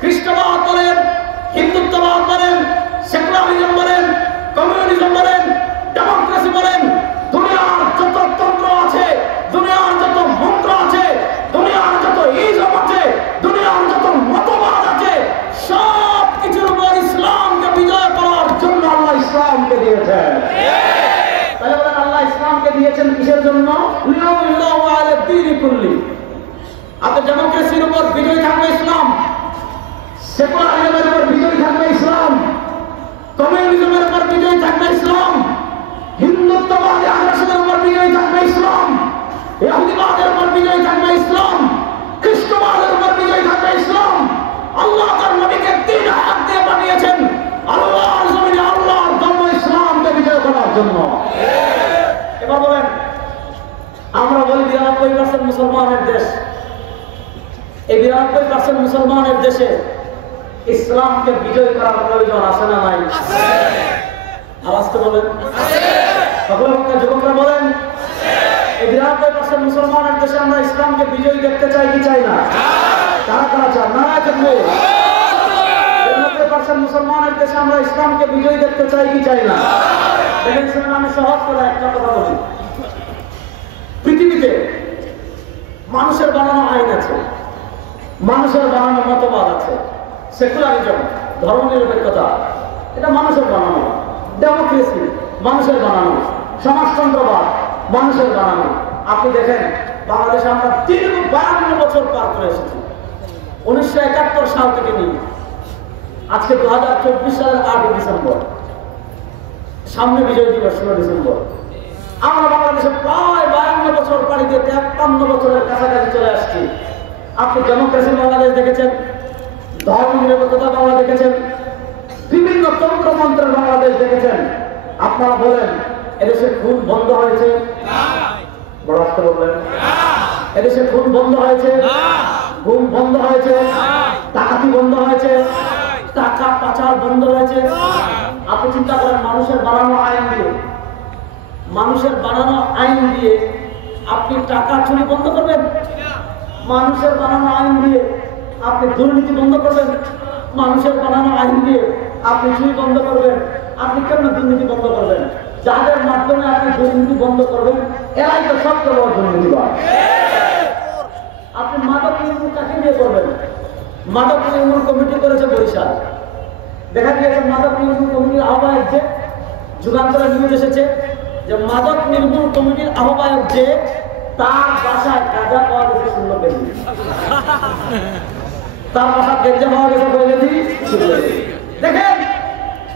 খ্রিস্টবাদ বলেন, হিন্দুত্ববাদ বলেন, সেকুলারিজম বলেন, কমিউনিজম বলেন, ডেমোক্রেসি বলেন, দুনিয়ার যত তন্ত্র আছে, দুনিয়ার যত মন্ত্র আছে, দুনিয়ার যত ইজম আছে, দুনিয়ার যত মতবাদ আছে, সব কিছুর উপর ইসলামকে বিজয় করার জন্য আল্লাহ ইসলামকে দিয়েছেন। তাহলে বলেন আল্লাহ ইসলামকে দিয়েছেন কিসের জন্য? আপনি ডেমোক্রেসির উপর বিজয় থাকবে ইসলাম, সেকুলারিজমের উপর বিজয় থাকবে ইসলাম, কমিউনিজমের উপর বিজয় থাকবে ইসলাম, হিন্দুত্ববাদী আদর্শের উপর বিজয় থাকবে ইসলাম, ইহুদিবাদের উপর বিজয় থাকবে ইসলাম, খ্রিস্টবাদের উপর বিজয় থাকবে ইসলাম। আল্লাহ তার নবীকে 3 হাত দিয়ে বানিয়েছেন আল্লাহর জমিনে আল্লাহর ধর্ম ইসলামকে বিজয় করার জন্য। এবার বলেন, আমরা বলি 92% মুসলমানের দেশ, এই 92% মুসলমানের দেশে ইসলামকে বিজয় করার প্রয়োজন আছে না নাই? আওয়াজ তো বলেন, যুবকরা বলেন, এই 92% মুসলমানের দেশে আমরা ইসলামকে বিজয়ী দেখতে চাই কি চাই না? কারা কারা চান? না থাকবে 90% মুসলমানের দেশে আমরা ইসলামকে বিজয়ী দেখতে চাই কি চাই না? দেখেন, আমি সহজ করে একটা কথা বলি। পৃথিবীতে মানুষের বানানো আইন আছে, মানুষের বানানো মতবাদ আছে, সেকুলারিজম ধর্মনিরপেক্ষতা এটা মানুষের বানানো, ডেমোক্রেসি মানুষের বানানো, সমাজতন্ত্রবাদ মানুষের বানানো। আপনি দেখেন বাংলাদেশে আমরা দীর্ঘ 52 বছর পার করে এসেছি, 1971 সাল থেকে নিয়ে আজকে 2024 সালের 8 ডিসেম্বর, সামনে বিজয় দিবস 16 ডিসেম্বর। আমরা বাংলাদেশে প্রায় 52 বছর পাড়ি দিয়ে 53 বছরের কাছাকাছি চলে আসছি। আপনি ডেমোক্রেসি বাংলাদেশ দেখেছেন, ধর্ম নিরপেক্ষতা বাংলা দেখেছেন, বিভিন্ন তন্ত্রমন্ত্রের বাংলাদেশ দেখেছেন। আপনারা বলেন এদেশে খুন বন্ধ হয়েছে? বড় আস্তে বলবেন, এদেশে খুন বন্ধ হয়েছে? গুম বন্ধ হয়েছে? ডাকাতি বন্ধ হয়েছে? টাকা পাচার বন্ধ হয়েছে? আপনি চিন্তা করেন, মানুষের বানানো আইন দিয়ে, মানুষের বানানো আইন দিয়ে আপনি টাকা চুরি বন্ধ করবেন? মানুষের বানানো আইন দিয়ে আপনি দুর্নীতি বন্ধ করবেন? মানুষের বানানো আইন দিয়ে আপনি চুরি বন্ধ করবেন? আপনি কেন দুর্নীতি বন্ধ করবেন? যাদের মাধ্যমে আপনি দুর্নীতি বন্ধ করবেন এরাই তো সবচেয়ে বড় দুর্নীতিবাদ। আপনি মাদক নির্মূল কাকে নিয়ে করবেন? মাদক নির্মূল কমিটি করেছে বরিশাল, দেখা গিয়েছে মাদক নির্মূল কমিটির আহ্বায়ক যে, যুগান্তরে নিউজ এসেছে যে মাদক নির্মূল কমিটির আহ্বায়ক যে, তার বাসায় গাঁজা পাওয়া গেছে 16 কেজি, তার বাসায় গাঁজা পাওয়া গেছে 16 কেজি। দেখেন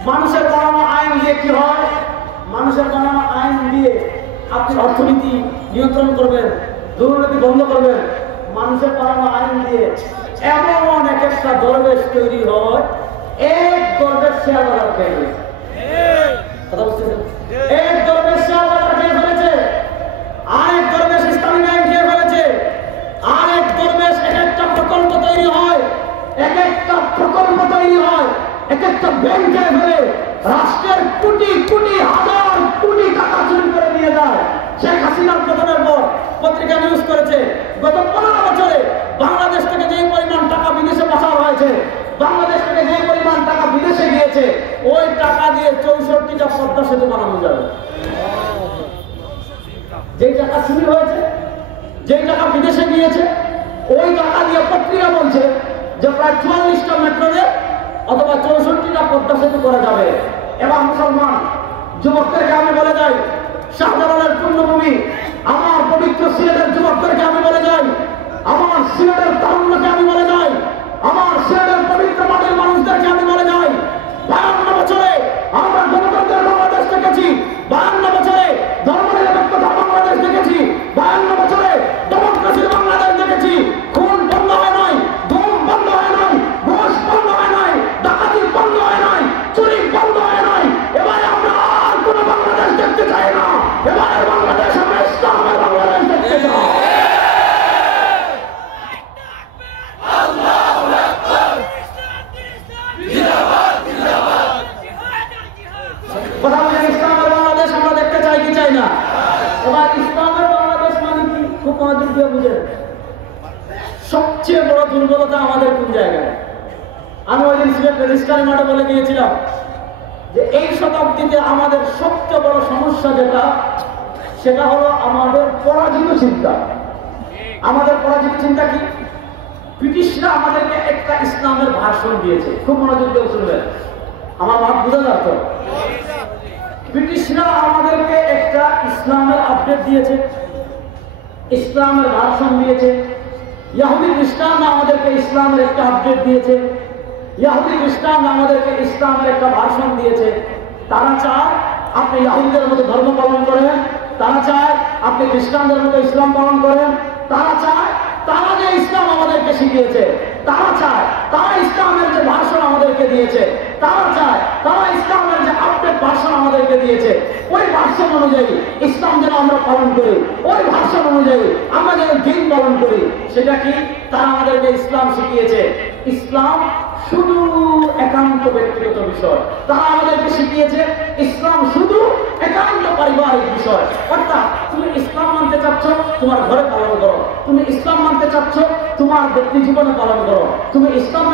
মানুষের বানানো আইন দিয়ে কি হয়? মানুষের বানানো আইন দিয়ে আপনি অর্থনীতি নিয়ন্ত্রণ করবেন, দুর্নীতি বন্ধ করবেন। মানুষের বানানো আইন দিয়ে এমন এক একটা দরবেশ তৈরি হয়, এক দরবেশ শেয়ার বাজার খেয়ে ফেলেছে। কথা বুঝতেছেন? এক দরবেশ শেয়ার বাজার খেয়ে ফেলেছে, আরেক দরবেশ ইসলামী ব্যাংক খেয়ে ফেলেছে, আরেক দরবেশ এক একটা প্রকল্প তৈরি হয়, এক একটা প্রকল্প তৈরি হয়, এক একটা ব্যাংক খেয়ে ফেলে, রাষ্ট্রের কোটি কোটি হাজার কোটি টাকা চুরি করে নিয়ে যায়। শেখ হাসিনার পতনের পর পত্রিকা নিউজ করেছে গত 15 বছরে বাংলাদেশ থেকে যে পরিমাণ টাকা বিদেশে পাচার হয়েছে, বাংলাদেশ থেকে যে পরিমাণ টাকা বিদেশে গিয়েছে, ওই টাকা দিয়ে 64টা পদ্মা সেতু বানানো যাবে। যে টাকা চুরি হয়েছে, যে টাকা বিদেশে গিয়েছে, ওই টাকা দিয়ে পত্রিকা বলছে যে প্রায় 44টা মেট্রো রেল অথবা 64টা পদ্মা সেতু করা যাবে। এবং মুসলমান যুবকদেরকে আমি বলে যাই, শাহজালালের পূর্ণভূমি আমার পবিত্র সিলেটের যুবকদেরকে আমি বলে যাই, আমার সিলেটের তারুণ্যকে আমি বলে যাই, আমার সিলেটের পবিত্র মাটির মানুষদেরকে আমি বলে যাই, 52 বছরে আমরা গণতন্ত্রের বাংলাদেশ দেখেছি, 52 বছরে ধর্মনিরপেক্ষতা বাংলাদেশ দেখেছি, 52 বছরে ডেমোক্রেসির বাংলাদেশ দেখেছি। খুন বন্ধ হয় নাই, গুম বন্ধ হয় নাই, ঘুষ বন্ধ হয় নাই, ডাকাতি বন্ধ হয় নাই, চুরি বন্ধ হয় নাই। এবারে আমরা আর কোন বাংলাদেশ দেখতে চাই না, এবারে বাংলাদেশ আমরা ইসলামের বাংলাদেশ দেখতে চাই। রেজিস্ট্রারি মাঠে বলে গিয়েছিলাম যে এই শতাব্দীতে আমাদের সবচেয়ে বড় সমস্যা যেটা, সেটা হলো আমাদের পরাজিত চিন্তা। আমাদের পরাজিত চিন্তা কি? ব্রিটিশরা আমাদেরকে একটা ইসলামের ভাষণ দিয়েছে, খুব মনোযোগ দিয়ে শুনবেন, আমার মত বুঝা যাচ্ছে। ব্রিটিশরা আমাদেরকে একটা ইসলামের আপডেট দিয়েছে, ইসলামের ভাষণ দিয়েছে। ইহুদি খ্রিস্টানরা আমাদেরকে ইসলামের একটা আপডেট দিয়েছে, ইহুদি খ্রিস্টানরা আমাদেরকে ইসলামের একটা ভাষণ দিয়েছে। তারা চায় আপনি ইহুদিদের মতো ধর্ম পালন করেন, তারা চায় আপনি খ্রিস্টানদের মতো ইসলাম পালন করেন, তারা চায় তারা যে ইসলাম আমাদেরকে শিখিয়েছে, তারা চায় তারা ইসলামের যে ভাষণ আমাদেরকে দিয়েছে, তারা চায় তারা ইসলামের যে আপডেট ভাষণ আমাদেরকে দিয়েছে, ওই ভাষণ অনুযায়ী ইসলাম যেন আমরা পালন করি, ওই ভাষণ অনুযায়ী আমরা যেন দিন পালন করি। সেটা কি? তারা আমাদেরকে ইসলাম শিখিয়েছে ইসলাম শুধু একান্ত ব্যক্তিগত বিষয়। তারা আমাদেরকে শিখিয়েছে ইসলাম শুধু একান্ত পারিবারিক বিষয়। অর্থাৎ তুমি ইসলাম মানতে চাচ্ছ, তোমার ঘরে পালন করো। তুমি ইসলাম মানতে চাচ্ছ, তোমার ব্যক্তি জীবনে পালন করো। তুমি ইসলাম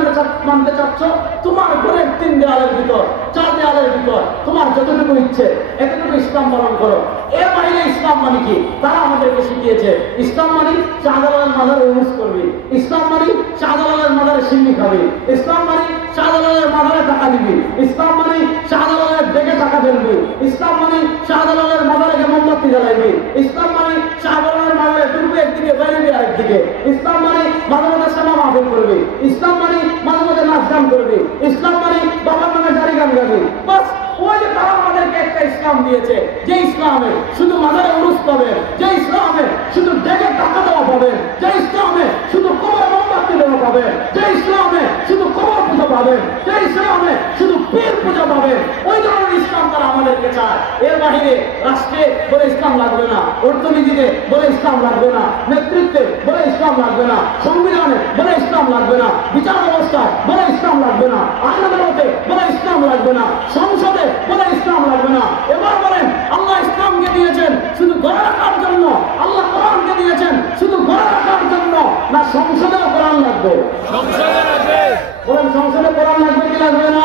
মানতে চাচ্ছ, তোমার ঘরের 3 দেয়ালের ভিতর, 4 দেয়ালের ভিতর তোমার যতটুকু ইচ্ছে এতটুকু ইসলাম পালন করো। এর বাইরে ইসলাম মানে কি? তারা আমাদেরকে শিখিয়েছে ইসলাম মানে শাহজালালের মাজারে উরুস করবি, ইসলাম মানে শাহজালালের মাজারে সিন্নি খাবি, ইসলাম মানে শাহজালালের মাজারে টাকা দিবি, ইসলাম মানে শাহজালালের ডেকে টাকা ফেলবি, ইসলাম মানে শাহজালালের মাজারে মোমবাতি জ্বালাইবি, ইসলাম মানে শাহজালালের মাজারে ডুববি একদিকে বেরোবি আরেকদিকে, ইসলাম মানে মাঝে মাঝে শ্যামা মাহফিল করবি, ইসলাম মানে মাঝে মাঝে নাচ গান করবি, ইসলাম মানে বাবার নামে জারি গান গাবি। বাস ওই যে তারা আমাদেরকে একটা ইসলাম দিয়েছে, যে ইসলামে শুধু মাজারে উরুস পাবেন, যে ইসলামে শুধু ডেকে টাকা দেওয়া পাবেন, যে ইসলামে শুধু কোমরে মোমবাতি দেওয়া পাবেন, যে ইসলামে শুধু কোমর পূজা পাবেন, যে ইসলামে শুধু পীর পূজা পাবেন, ওই ধরনের ইসলাম তারা আমাদেরকে চায়। এর বাহিরে রাষ্ট্রে বলে ইসলাম লাগবে না, অর্থনীতিতে বলে ইসলাম লাগবে না, নেতৃত্বে বলে ইসলাম লাগবে না, সংবিধানে বলে ইসলাম লাগবে না, বিচার ব্যবস্থায় বলে ইসলাম লাগবে না, আইন আদালতে বলে ইসলাম লাগবে না, সংসদে বলে ইসলাম লাগবে না। এবার বলেন আল্লাহ ইসলামকে দিয়েছেন শুধু গড়ে রাখার জন্য, আল্লাহ কোরআনকে দিয়েছেন শুধু গড়ে রাখার জন্য, না সংসদেও কোরআন লাগবে? সংসদে লাগবে। বলেন সংসদে কোরআন লাগবে কি লাগবে না?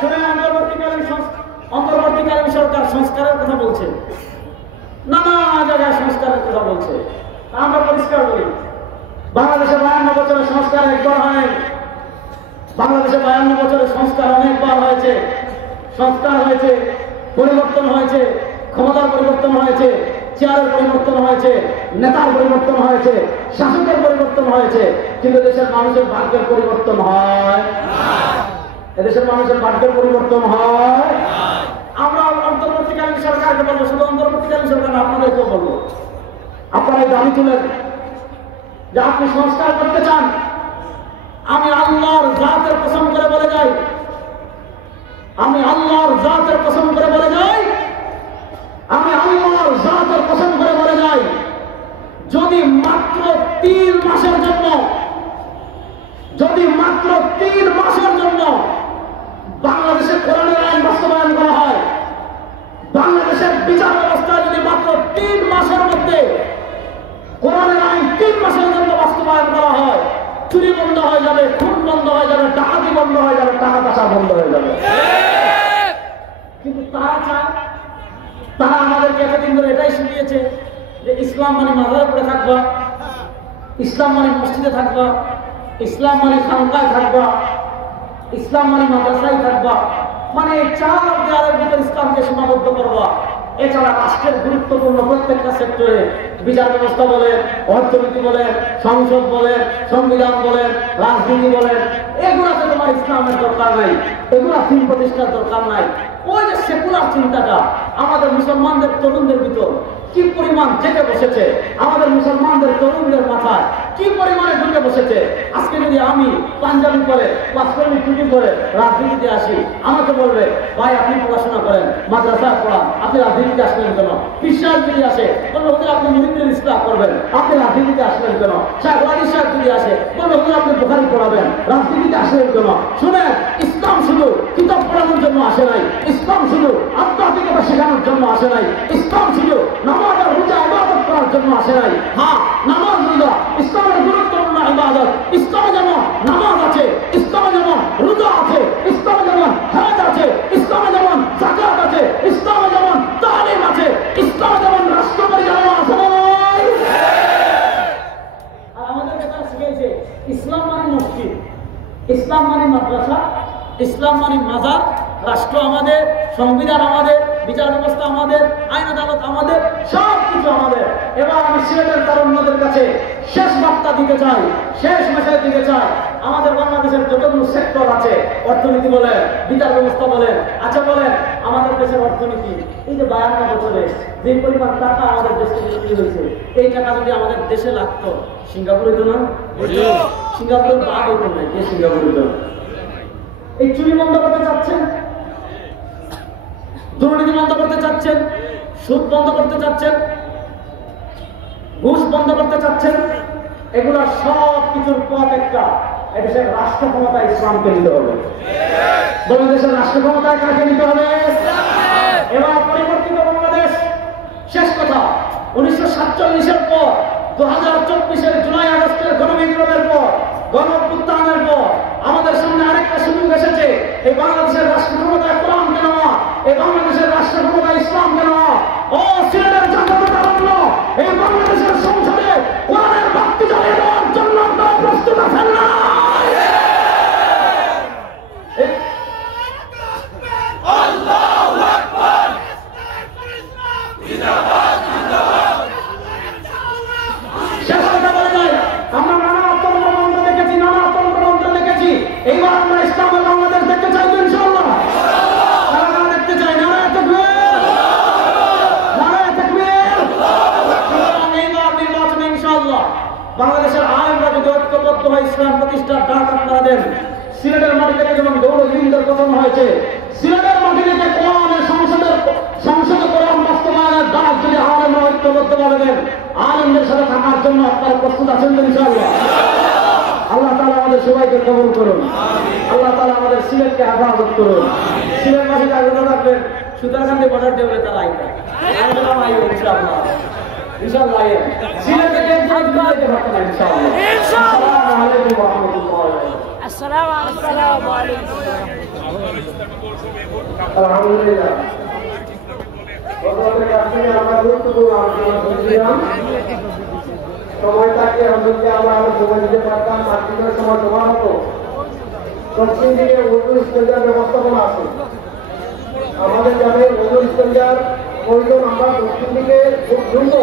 শুনে অন্তর্বর্তীকালীন সরকার সংস্কারের কথা বলছে, নানা জায়গায় সংস্কারের কথা বলছে। আমরা পরিষ্কার করি, বাংলাদেশে 52 বছরের সংস্কার একবার হয়। বাংলাদেশে 52 বছরের সংস্কার অনেকবার হয়েছে। সংস্কার হয়েছে, পরিবর্তন হয়েছে, ক্ষমতার পরিবর্তন হয়েছে, চেয়ারের পরিবর্তন হয়েছে, নেতার পরিবর্তন হয়েছে, শাসকের পরিবর্তন হয়েছে, কিন্তু দেশের মানুষের ভাগ্যের পরিবর্তন হয়? এদেশের মানুষের ভাগ্যের পরিবর্তন হয়? আমরা অন্তর্বর্তীকালীন সরকারকে বলবো, শুধু অন্তর্বর্তীকালীন সরকার আপনাদেরকেও বলবো, আপনারা এই দাবি তুলেন যে আপনি সংস্কার করতে চান। আমি আল্লাহর জাতের কসম করে বলে যাই, আমি আল্লাহর জাতের কসম করে বলে যাই, আমি আল্লাহর জাতের কসম করে বলে যাই, যদি মাত্র 3 মাসের জন্য, যদি মাত্র 3 মাসের জন্য বাংলাদেশের কোরআনের আইন বাস্তবায়ন করা হয়, বাংলাদেশের বিচার ব্যবস্থা যদি মাত্র 3 মাসের মধ্যে কোরআনের আইন 3 মাসের জন্য বাস্তবায়ন করা হয়, চুরি বন্ধ হয়ে যাবে, খুন বন্ধ হয়ে যাবে, ডাকাতি বন্ধ হয়ে যাবে, টাকা পয়সা বন্ধ হয়ে যাবে। কিন্তু তারা চায়, তারা আমাদেরকে এতদিন ধরে এটাই শিখিয়েছে যে ইসলাম মানে মাজারে পড়ে থাকবা, ইসলাম মানে মসজিদে থাকবা, ইসলাম মানে খানকায় থাকবা, ইসলাম মানে মাদ্রাসায় থাকবা, মানে 4 দেয়ালের ভিতর ইসলামকে সীমাবদ্ধ করবা। এছাড়া রাষ্ট্রের গুরুত্বপূর্ণ প্রত্যেকটা সেক্টরে, বিচার ব্যবস্থা বলেন, অর্থনীতি বলেন, সংসদ বলেন, সংবিধান বলেন, রাজনীতি বলেন, এগুলাতে তোমার ইসলামের দরকার নাই, এগুলা দিন প্রতিষ্ঠার দরকার নাই। ওই যে সেকুলার চিন্তাটা আমাদের মুসলমানদের তরুণদের ভিতর কি পরিমাণ জেগে বসেছে, আমাদের মুসলমানদের তরুণদের মাথায় কি পরিমাণে ঢুকে বসেছে। আজকে যদি আমি পাঞ্জাবি করে, পাঁচকর্মী টুপি করে রাজনীতিতে আসি, আমাকে বলবে ভাই আপনি পড়াশোনা করেন, মাদ্রাসায় পড়ান, আপনি রাজনীতিতে আসলেন কেন? বিশ্বাস যদি আসে বলবে হুজুর আপনি মুরিদদের ইসলাহ করবেন, আপনি রাজনীতিতে আসলেন কেন? শাহবাদী সাহেব যদি আসে বলবে হুজুর আপনি বুখারী পড়াবেন, রাজনীতিতে আসলেন কেন? শুনেন, ইসলাম শুধু কিতাব পড়ানোর জন্য আসে নাই, ইসলাম শুধু আধ্যাত্মিকতা শেখানোর জন্য আসে নাই, ইসলাম শুধু নামাজ আর রোজা ইবাদত করার জন্য আসে নাই। হ্যাঁ, নামাজ রোজা ইসলামের গুরুত্বপূর্ণ ইবাদত, ইসলামে যেমন নামাজ আছে, ইসলামে যেমন রোজা ইসলাম মানে মসজিদ, ইসলাম মানে মাদ্রাসা, ইসলাম মানে মাজার, রাষ্ট্র আমাদের, সংবিধান আমাদের, বিচার ব্যবস্থা আমাদের, আইন আদালত আমাদের, সব কিছু আমাদের। এবার আমি সিলেটের তারুণ্যদের কাছে শেষ বার্তা দিতে চাই, শেষ মেসেজ দিতে চাই। আমাদের বাংলাদেশের যতগুলো সেক্টর আছে, অর্থনীতি বলেন, বিচার ব্যবস্থা বলেন, আচ্ছা বলেন, আমাদের দেশের অর্থনীতি এই যে 52 বছরে যে পরিমাণ টাকা আমাদের দেশে বিক্রি হয়েছে, এই টাকা যদি আমাদের দেশে লাগতো, সিঙ্গাপুরে তো না, সিঙ্গাপুরের বাদ হইতো না, যে সিঙ্গাপুরে তো এই চুরি বন্ধ করতে চাচ্ছেন, দুর্নীতি বন্ধ করতে চাচ্ছেন, সুদ বন্ধ করতে চাচ্ছেন, ঘুষ বন্ধ করতে চাচ্ছেন, এগুলা সব কিছুর পথ একটা, এদেশের রাষ্ট্র ক্ষমতা ইসলামকে নিতে হবে। বাংলাদেশের রাষ্ট্র ক্ষমতায় কাকে নিতে হবে? এবার পরিবর্তিত বাংলাদেশ। শেষ কথা, 1947-এর পর 2024-এর জুলাই আগস্টের গণবিপ্লবের পর, গণঅভ্যুত্থানের পর আমাদের সামনে আরেকটা সুযোগ এসেছে। এই বাংলাদেশের রাষ্ট্র ক্ষমতায় কোরআনকে নেওয়া, এই বাংলাদেশের রাষ্ট্র ক্ষমতায় ইসলামকে নেওয়া। ও সিলেটের জাতীয়তাবাদী, এই বাংলাদেশের সংসদে কোরআনের বাতি জ্বালিয়ে দেওয়ার জন্য আপনারা প্রস্তুত আছেন না? আল্লাহু আকবার, জিন্দাবাদ, জিন্দাবাদ। শেষ কথা বলে যায়, আমরা নানা তন্ত্রমন্ত্র দেখেছি, নানা তন্ত্রমন্ত্র দেখেছি। এইবার আমরা ইসলামের বাংলাদেশ দেখতে চাই তো ইনশাআল্লাহ। কারা দেখতে চাই? নারায়ে তাকবীর, নারায়ে তাকবীর। এইবার নির্বাচনে ইনশাআল্লাহ বাংলাদেশের আলেমরা যদি ঐক্যবদ্ধ হয়ে ইসলাম প্রতিষ্ঠার ডাক আপনারা দেন, সিলেটের মাটি থেকে যেমন গৌরবীন্দ্রের পতন হয়েছে, সিলেটের মাটি থেকে কোরআনের সংসদে কোরআন বাস্তবায়নের ডাক যদি আলেমরা ঐক্যবদ্ধভাবে দেন, আলেমদের সাথে থাকার জন্য আপনারা প্রস্তুত আছেন তো ইনশাআল্লাহ? আল্লাহ তাআলা আমাদের সবাইকে কবুল করুন। আল্লাহ তাআলা আমাদের সিলেটকে হেফাজত করুন। সিলেটবাসী জাগ্রত থাকবেন। সুতারকান্দি বর্ডার দেবলে তারা আইতা ইনশাআল্লাহ, ইনশাআল্লাহ। সিলেটে কেন্দ্র দিতে পারবেন ইনশাআল্লাহ। আসসালামু আলাইকুম ওয়া রাহমাতুল্লাহি। আসসালামু আলাইকুম। আলহামদুলিল্লাহ, আমরা গুরুত্বপূর্ণ আলোচনা শুনছিলাম। সময়টাকে আমরা সময় দিতে পারতাম, মাতৃকার সময় জমা হতো। দক্ষিণ দিকে উর্দু স্টেঞ্জার ব্যবস্থাপনা আছে। আমাদের গ্রামে উর্দু স্টেঞ্জার প্রয়োজন। আমরা দক্ষিণ দিকে খুব দ্রুত